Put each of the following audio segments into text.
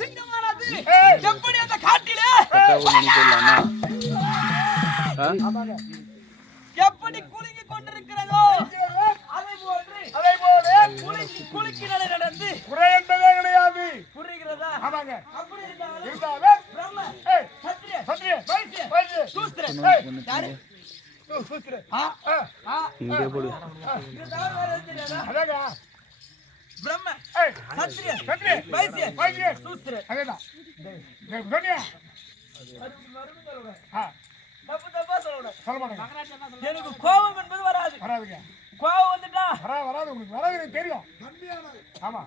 சிங்கமானது எப்படி அந்த காட்டிலே எப்படி குலுங்கி கொண்டிருக்கிறதோ அதை போல குலுக்கி நடந்து குறை என்பதே கிடையாது. புரிகிறதா? ஆமாங்க. அப்படி இருந்தாலும் பிரம்ம சத்திரிய சத்திரிய வைசிய சூஸ்திரன் யாரு? சூஸ்திரன். இங்கே போடு. இதுதான் வேற எதுவும் தெரியாதா? அதாங்க. பிரம்ம சத்திரிய வைசிய சூஸ்திரன். அதேதான். சொன்னியா? தப்பா சொல்லக்கூடாது. சொல்ல மாட்டேங்க. எனக்கு கோபம் என்பது வராது. வராதுங்க. கோபம் வந்துட்டா வராது. உங்களுக்கு வராது எனக்கு தெரியும். ஆமா.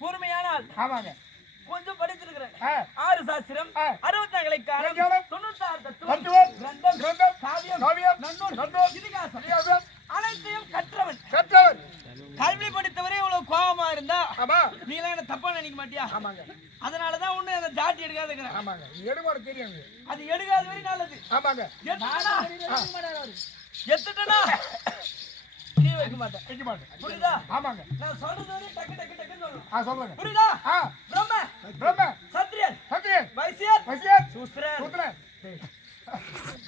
பொறுமையானால் ஆமாங்க. கொஞ்சம் படிச்சிருக்கிறேன். 6 சாஸ்திரம், 60 இலக்கியம், 96 தத்துவம், கிரந்தம், காவியம், நன்னூல், இதிகாசம் அனைத்தையும் கற்றவன். கல்வி படித்தவரே இவ்வளவு கோபமா இருந்தா நீ எல்லாம் என்ன தப்பா நினைக்க மாட்டியா? ஆமாங்க. அதனாலதான் ஒண்ணு அந்த ஜாட்டி எடுக்காதுங்கிறேன். ஆமாங்க. எடுமாடு தெரியும். அது எடுக்காத வரை நல்லது. ஆமாங்க. எத்துட்டனா நீ வைக்க மாட்டேன். புரியுதா? ஆமாங்க. நான் சொல்றது வரை டக்கு சொல்லணும். சொல்லுங்க. புரியுதா? பிரம்ம சத்திரியன் வைசியர் சூஸ்திரன்.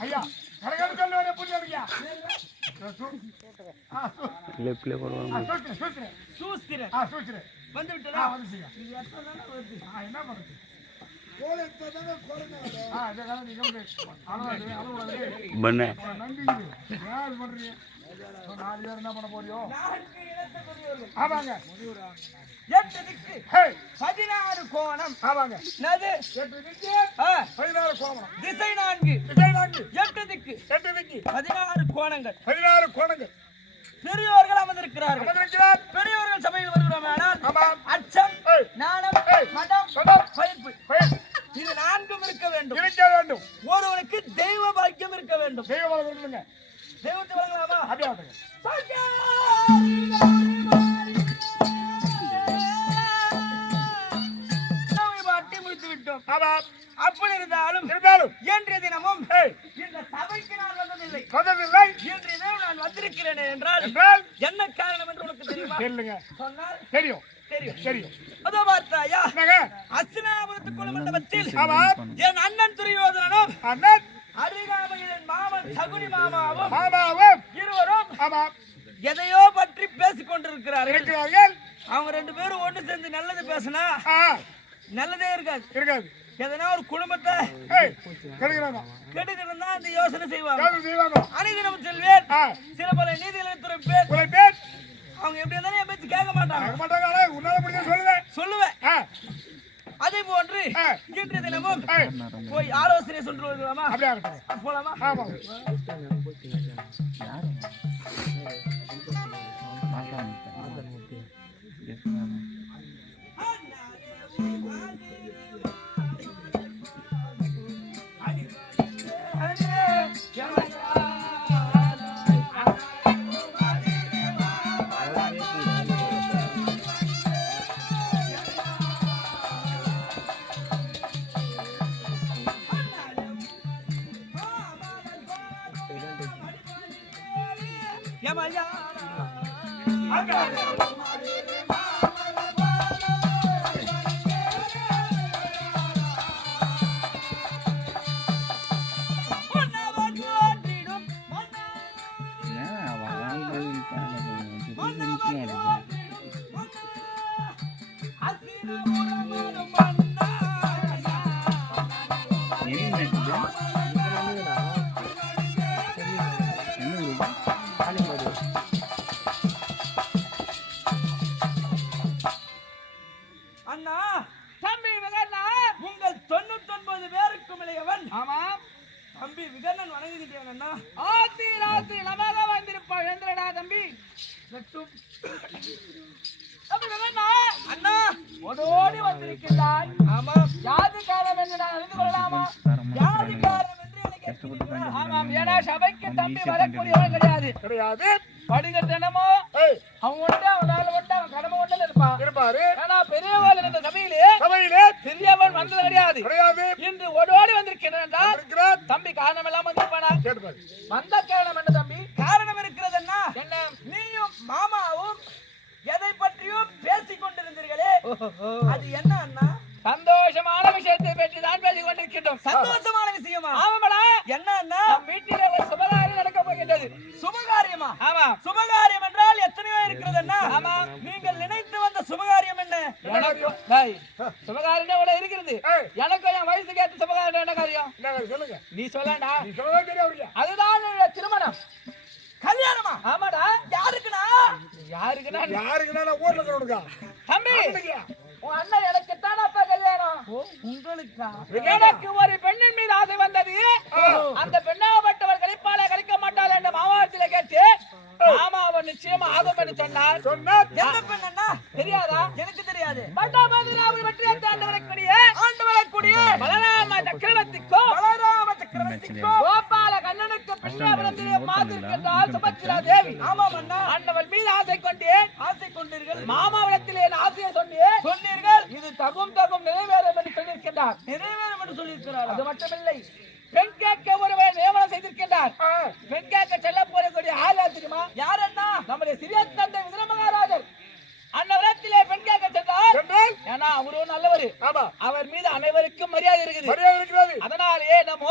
ஐயா கரெக்டாக சொல்லுவாங்க. புரியுதுயா? லெஃப்ட்ல போடுவாங்க. சூஸ்திரன் வந்து விட்டதா? வந்துச்சுங்க. இது எத்தனை தானே வருது? என்ன பண்ணுறது? கோல் எடுத்தாதானே குறைஞ்ச இதே காலம் நீங்கள் பண்ண நன்றி யார் பண்ணுறீங்க? 4 பேர் என்ன பண்ண போறியோ? ஆமாங்க. 8 திக்கு 16 கோணம். ஆமாங்க. என்னது? 8 திக்கு 16 கோணம். திசை 4 8 திக்கு 16 கோணங்கள். 16 கோணங்கள். பெரியோர்கள் அமர்ந்திருக்கிறார்கள். பெரியோர்கள் சபையில் வருகிறோமானால் அச்சம், நாணம், மடம், பயிர்ப்பு இது 4ம் இருக்க வேண்டும். ஒருவனுக்கு தெய்வ பாக்கியம் இருக்க வேண்டும். தெய்வத்தை வழங்கலாமா? அப்படியே பாட்டி முடித்து விட்டோம். அப்படி இருந்தாலும் இன்றைய தினமும் இந்த சபைக்கு நான் வந்ததில்லை. இன்றைய தினம் நான் வந்திருக்கிறேன் என்றால் என்ன காரணம் என்று உனக்கு தெரியுமா? சொன்னால் தெரியும். அதோ பார்த்தாயா, அஸ்தினாபுரத்து குலமண்டபத்தில் என் அண்ணன் துரியோதனனும் அருகாமையின் மாமன் சகுனி மாமாவும் இருவரும் எதையோ பற்றி பேசிக் கொண்டிருக்கிறார்கள். அவங்க 2 பேரும் ஒன்று சேர்ந்து நல்லது பேசினா நல்லதே இருக்காது. எதனா ஒரு குடும்பத்தை கெடுக்கணும் தான் இந்த யோசனை செய்வாங்க. அனைதினம் செல்வேன், சில பல நீதிகளை துறைப்பேன். அவங்க எப்படி இருந்தாலும் என் பேச்சு கேட்க மாட்டாங்க. சொல்லுவேன். அதே போன்று இன்றைய தினமும் போய் ஆலோசனை சொல்லிட்டு வருவாமா? போலாமா? அண்ணா தம்பி விகர்ணா, உங்கள் 99 பேருக்கும் இளையவன். ஆமாம் தம்பி விகர்ணன் வணங்குகிறேன் அண்ணா. ஆத்தி ராத்தி நமக வந்திருப்பா எந்திரடா தம்பி. தம்பி விகர்ணா அண்ணா ஓடோடி வந்திருக்கிறாய். ஆமாம் யாது காரணம் என்று நான் அறிந்து கொள்ளலாமா? யாது காரணம் என்று எனக்கு ஆமாம். ஏன்னா சபைக்கு தம்பி வரக்கூடியவன் கிடையாது. படிக்கட்டனமோ அவன் அவன் கடமை ஒன்றில் இருப்பாரு. ஆனா பெரியவள் இந்த சபையிலே பெரியவன் வந்தது கிடையாது. இன்று ஓடோடி வந்திருக்கிறேன் என்றால் தம்பி காரணம் எல்லாம் வந்திருப்பானா? வந்த காரணம் என்ன தம்பி? காரணம் இருக்கிறது என்ன? நீயும் மாமாவும் எதை பற்றியும் பேசிக் கொண்டிருந்தீர்களே, அது என்ன அண்ணா? சந்தோஷமான விஷயத்தை பற்றி தான் பேசிக் கொண்டிருக்கின்றோம். சந்தோஷமான விஷயமா? ஆமாடா. என்ன அண்ணா? நம் வீட்டிலே ஒரு சுபகாரியம் நடக்க போகின்றது. சுபகாரியமா? ஆமா. சுபகாரியம் என்றால் எத்தனையோ இருக்கிறது அண்ணா. ஆமா. நீங்கள் நினைத்து வந்த சுபகாரியம் என்ன? சுபகாரியம் கூட இருக்கிறது. எனக்கு என் வயசுக்கு ஏற்ற சுபகாரியம் என்ன காரியம் சொல்லுங்க. நீ சொல்லண்டா. நீ சொல்லவே தெரியும். அதுதான் என்னுடைய திருமணம். கல்யாணமா? ஆமாடா. யாருக்குண்ணா? யாருக்குன்னா யாருக்குன்னா ஊர்ல இருக்கிறவனுக்கா? தம்பி உன் அண்ணன் எனக்கு தானப்பா கல்யாணம். உங்களுக்கா? எனக்கு ஒரு பெண்ணின் மீது ஆசை வந்தது. அந்த பெண்ணாகப்பட்டவர் கழிப்பாள கழிக்க மாட்டாள் என்ற மாவட்டத்தில கேட்டு மாமா அவன் நிச்சயமா ஆகும் என்று சொன்னார். எந்த பெண் அண்ணா? தெரியாதா? எனக்கு தெரியாது. பட்டாபதிராவில் வெற்றியை ஆண்டு வரக்கூடிய பலராம சக்கரவர்த்திக்கும் கோபால கண்ணனுக்கு பின்னாபுரத்திலே பார்த்திருக்கின்றால் சுபத்திரா தேவி. ஆமாம் அண்ணா. ஆண்டவன் மீது ஆசை கொண்டேன். ஆசை கொண்டீர்கள். மாமாவிடத்திலே ஆசையை சொன்னீர்கள். இது தகும் நிறைவேறும் என்று சொல்லியிருக்கின்றார். நிறைவேறும் என்று சொல்லியிருக்கிறார். அது மட்டுமில்லை, பெண் கேட்க ஒருவர் நியமனம் செய்திருக்கின்றார். பெண் கேட்க செல்ல போறக்கூடிய ஆள் தெரியுமா? யார் அண்ணா? நம்முடைய சிறிய தந்தை விஜய மகாராஜர் அன்னவரத்திலே பெண் கேட்க சென்றார். ஏன்னா அவரும் நல்லவர். அவர் மீது அனைவருக்கும் மரியாதை இருக்குது. அதனாலே நம்ம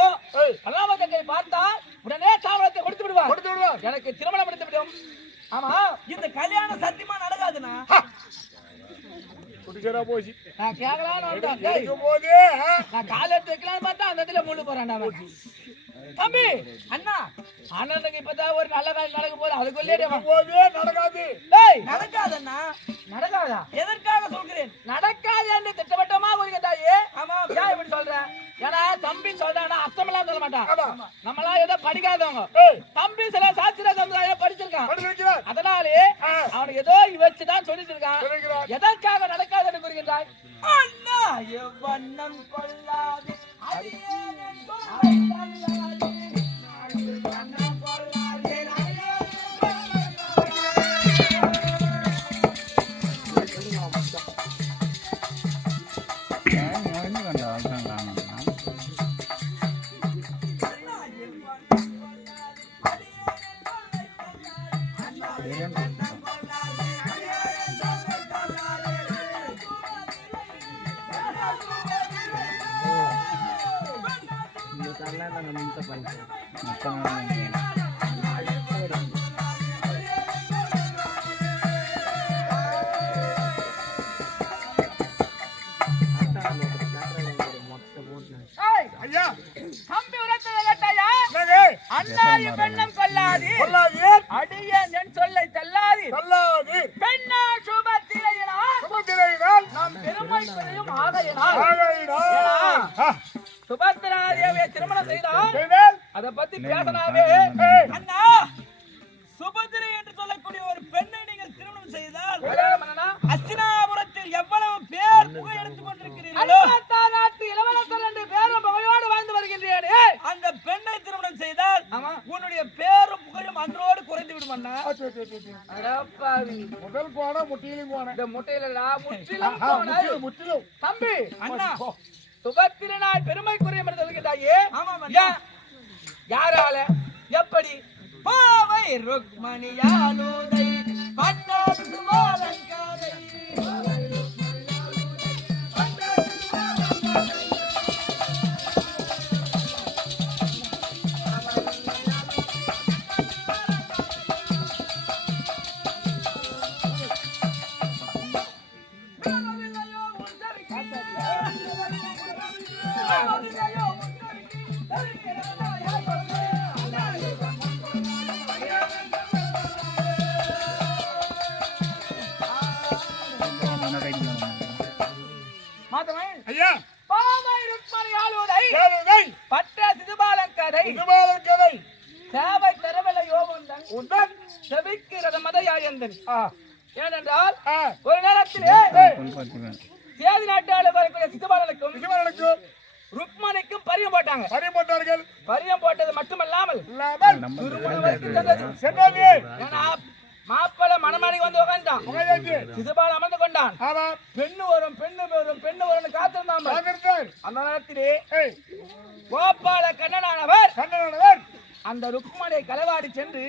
பல்லாமத்தங்கை பார்த்தா உடனே சாமரத்தை கொடுத்து விடுவார். எனக்கு திருமணம் முடித்து விடும். ஆமா, இந்த கல்யாணம் சத்தியமா நடக்காதுண்ணா. போச்சு. நான் கேட்கலான்னு வந்தேன். நான் கால எடுத்து வைக்கலான்னு பார்த்தா அந்த இடத்துல முள்ளு போறான். தம்பி அண்ணா, அண்ணனுக்கு இப்பதான் ஒரு நல்ல காலம் நடக்க போகுது. அதுக்குள்ளே நடக்காது. நடக்காதண்ணா. நடக்காதா? எதற்காக சொல்கிறேன்? நடக்காது என்று திட்டவட்டமா கூறுகின்றாயே. ஆமா. ஏன் இப்படி சொல்றேன்? ஏன்னா தம்பி சொல்றானா அர்த்தமெல்லாம் சொல்ல மாட்டான். நம்மளாம் ஏதோ படிக்காதவங்க. தம்பி சில சாஸ்திர சம்பிரதாயம் படிச்சிருக்கான். அதனாலே அவனுக்கு ஏதோ வச்சுதான் சொல்லிட்டு இருக்கான். எதற்காக நடக்காது என்று கூறுகின்றாய்? அண்ணா எவ்வண்ணம் கொள்ளாது தம்பி உரத்தை கேட்டாயா? அண்ணா பெண்ணம் கொள்ளாது அடியேன் சொல்லை தள்ளாது பெண்ணா சுபத்திரையினால் நாம் பெருமைப்பதையும் ஆகையினால் சுபத்திரா தேவியை திருமணம் செய்தால் அதை பத்தி பேசினாவே. அண்ணா, சுபத்திரை என்று சொல்லக்கூடிய ஒரு பெண்ணை நீங்கள் திருமணம் செய்தால் அஸ்தினாபுரத்தில் எவ்வளவு பேர் புகை எடுத்துக் கொண்டிருக்கிறீர்களோ நாட்டு இளவரசர் என்று பேரும் புகையோடு வாழ்ந்து வருகின்றேனே, அந்த பெண்ணை திருமணம் செய்தால் உன்னுடைய பேரும் புகழும் அன்றோடு குறைந்து விடும் அண்ணா. முதல் போனா முட்டியிலும் போன இந்த முட்டையில முற்றிலும் தம்பி அண்ணா, சுபத்திரனால் பெருமைக்குரிய என்று சொல்கின்றாயே. ஆமாம். யாரால எப்படி? பாவை ருக்மணியாலுதை பட்டாசு மாலங்காதை ஏனென்றால் ஒரு நேரத்திலே சேதி நாட்டாளர் வரக்கூடிய சிசுபாலனுக்கும் ருக்மணிக்கும் பரியம் போட்டார்கள். பரியம் போட்டது மட்டுமல்லாமல் மாப்பிள மணமாடி வந்து உட்கார்ந்தான். சிசுபாலன் அமர்ந்து கொண்டான். பெண்ணு வரும் காத்திருந்தான். அந்த நேரத்திலே கோபால கண்ணனானவர் அந்த ருக்மணியை களவாடி சென்று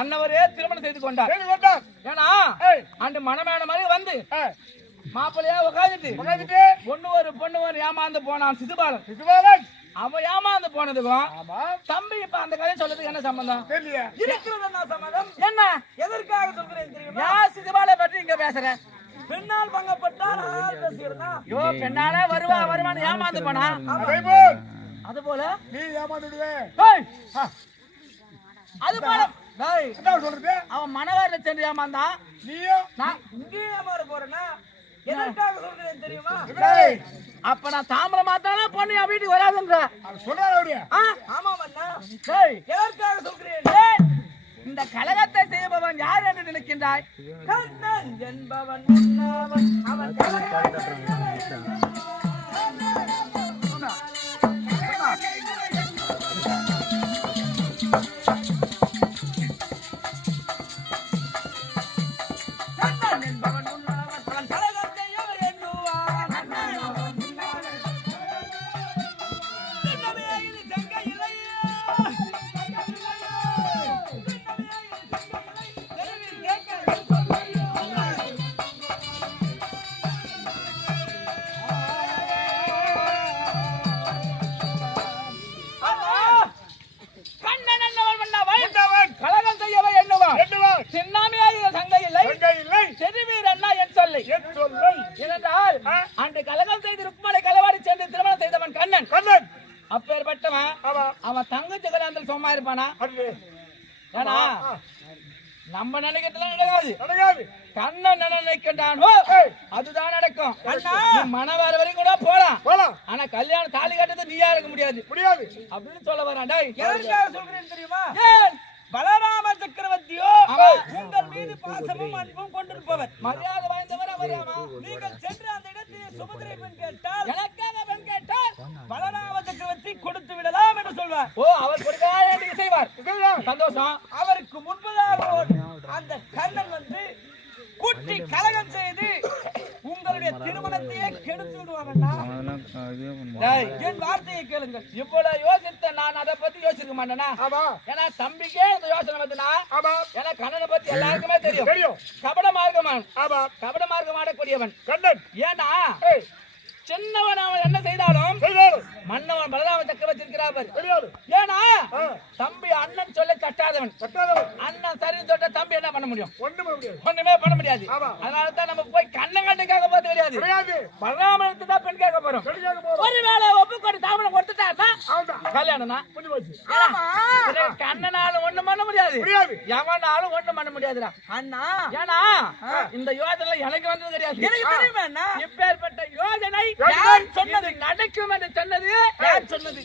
அன்னவரே திருமணம் செய்து கொண்டார். ஏன்னா அன்று மணமேன மாதிரி வந்து மாப்பிள்ளையா உட்காந்துட்டு உட்காந்துட்டு பொண்ணு ஒரு ஏமாந்து போனான் சிசுபாலன். சிசுபாலன் அவன் ஏமாந்து போனதுக்கும் ஆமா தம்பி இப்ப அந்த கதை சொல்றதுக்கு என்ன சம்பந்தம்? தெரியல இருக்கிறது என்ன சம்மதம்? என்ன எதற்காக சொல்கிறேன் தெரியுமா? ஏன் சிசுபாலை பற்றி இங்க பேசுற? பெண்ணால் பங்கப்பட்டால் ஆனால் பேசுகிறதா? ஐயோ பெண்ணால வருவான்னு ஏமாந்து போனா. அதே போல் அது போல நீ ஏமாந்துடுவே ஏய், அது போல ஏய், என்ன சொல்றது அவன் மணவாரில சென்று ஏமாந்தான். நீயும் நான் இங்கே ஏமாற போறேன்னா எதற்காக சொல்கிறேன் தெரியுமா? ஏய், அப்ப நான் தாமிரம் மாத்தானா பொண்ணு என் வீட்டுக்கு வராதுன்ற. அது சொல்றாரு அவரு ஆமா மன்னா, ஏய், எதற்காக சொல்கிறேன்? ஏய், இந்த கலகத்தை செய்பவன் யார் என்று நினைக்கின்றாய்? கண்ணன் என்பவன் உண்ணாவன், அவன் கண்ணன் என்பவன் உண்ணாவன், அவன் கலகத்தை எவர் எண்ணுவான்? சின்னமே இது தங்க இலையே, தெருவில் கேட்க கண்ணன் என்னவன் மன்னவன், உண்டவன் கலகம் செய்யவன் என்னவன், என்னவன் சின்னாமையாக சங்கை இல்லை, எங்க இல்லை செருவீர் அண்ணா என் சொல்லை. என் சொல்லை ஏனென்றால் அன்று கலகம் செய்து ருக்மலை களவாடி சென்று திருமணம் செய்தவன் கண்ணன். கண்ணன் அப்பேற்பட்டவன் ஆமா அவன் தங்கச்சி கல்யாணத்தில் சும்மா இருப்பானா? அது ஏன்னா நம்ம நினைக்கிறதுலாம் நடக்காது. நடக்காது கண்ணன் என்ன நினைக்கின்றானோ ஏய், அதுதான் நடக்கும். அண்ணா. நீ மணவார வரைக்கும் கூட போலாம், போலாம் ஆனா கல்யாணம் தாலி கட்டுறது நீயா இருக்க முடியாது முடியாது அப்படின்னு சொல்ல வரான். டேய், எதற்காக சொல்கிறேன் தெரியுமா? ஏன் பலராம சக்கரவர்த்தியோ ஆமா. உங்கள் மீது பாசமும் அன்பும் கொண்டிருப்பவர். மரியாதை வாய்ந்தவர் அவராமா? நீங்கள் சென்று அந்த இடத்திலே சுமதிரை பெண் கேட்டால் எனக்காக பெண் கேட்டால் பலராம சக்கரவர்த்தி கொடுத்து விடலாம் என்று சொல்வார். ஓ அவர் கொடுக்க வேண்டிய செய்வார். இதுதான் சந்தோஷம். அவருக்கு முன்பதாக அந்த கண்ணன் வந்து கூட்டி கலகம் செய்து உங்களுடைய திருமணத்தையே கெடுத்து விடுவாங்கண்ணா. டேய், என் வார்த்தையை கேளுங்கள். இவ்வளவு யோசித்த நான் அதை பத்தி யோசிக்க மாட்டேனா? ஆமா ஏன்னா தம்பிக்கே இந்த யோசனை வந்துனா, ஆமா ஏன்னா கண்ணனை பத்தி எல்லாருக்குமே தெரியும். தெரியும் கபட மார்க்கமான், ஆமா கபட மார்க்கம் ஆடக்கூடியவன். கண்ணன் ஏன்னா ஏய் சின்னவன் அவன் என்ன செய்தாலும் செய்தாலும் மன்னவன் பலராம சக்கரவர்த்தி இருக்கிறார். தெரியாது ஏன்னா தம்பி அண்ணன் சொல்ல தட்டாதவன். கட்டாதவன் அண்ணன் சரி தொட்ட தம்பி என்ன பண்ண முடியும்? ஒண்ணும் பண்ண முடியாது ஒண்ணுமே பண்ண முடியாது. ஆமா. அதனால தான் நம்ம போய் கண்ணங்கட்டுக்காக பார்த்து கிடையாது, கிடையாது பலராமனுக்கு தான் பெண் கேட்க போறோம். கிடைக்காக போறோம் ஒருவேளை ஒப்புக்கொண்டு தாமரம் கொடுத்துட்டா அவன்தான் கல்யாணம் தான். பண்ணி போச்சு கண்ணனாலும் ஒண்ணும் பண்ண முடியாது, முடியாது எவனாலும் ஒண்ணும் பண்ண முடியாதுடா. அண்ணா, ஏன்னா இந்த யோசனை எனக்கு வந்தது கிடையாது. எனக்கு தெரியுமா அண்ணா? இப்பேற்பட்ட யோசனை யார் யார் சொன்னது? நடக்கும் என்று சொன்னது யார் சொன்னது?